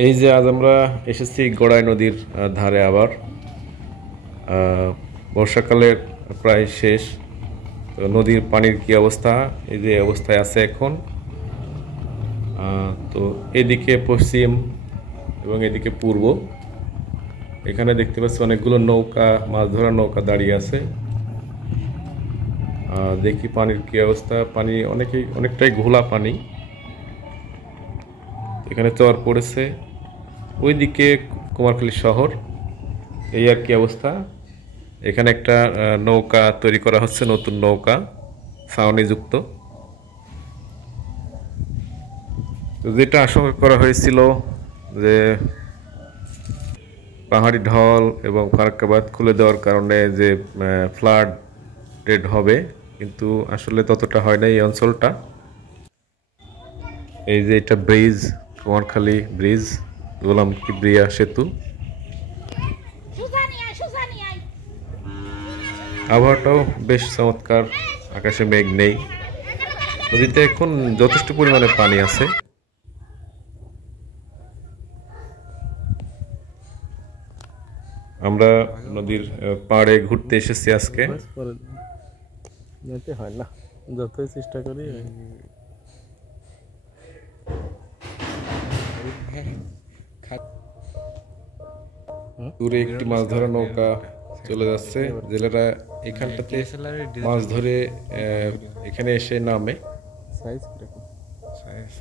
এই যে আজ আমরা এসেছি গড়াই নদীর ধারে আবার বর্ষাকালের প্রায় শেষ। তো নদীর পানির কি অবস্থা, এই যে অবস্থায় আছে এখন। তো এদিকে পশ্চিম এবং এদিকে পূর্ব, এখানে দেখতে পাচ্ছি অনেকগুলো নৌকা, মাছ ধরার নৌকা দাঁড়িয়ে আছে। দেখি পানির কি অবস্থা। পানি অনেকটাই ঘোলা পানি, এখানে চর পড়েছে। ওইদিকে কুমারখালী শহর, এই আর কি অবস্থা। এখানে একটা নৌকা তৈরি করা হচ্ছে, নতুন নৌকা ছাউনিযুক্ত। তো যেটা আশঙ্কা করা হয়েছিল যে পাহাড়ি ঢল এবং ফারাক্কাবাদ খুলে দেওয়ার কারণে যে ফ্লাডেড হবে, কিন্তু আসলে ততটা হয় না এই অঞ্চলটা। এই যে এটা ব্রিজ, কুমারখালী ব্রিজ, গোলাম কিবরিয়া সেতু। আবহাওয়াটাও বেশ চমৎকার, আকাশে মেঘ নেই। নদীতে এখন যথেষ্ট পরিমাণে পানি আছে। আমরা নদীর পাড়ে ঘুরতে এসেছি আজকে। যেতে হয় না, যতই চেষ্টা করি। দূরে একটি মাছ ধরা নৌকা চলে যাচ্ছে। জেলেরা এখানটাতে মাছ ধরে এখানে এসে নামে। সাইজ কিরকম? সাইজ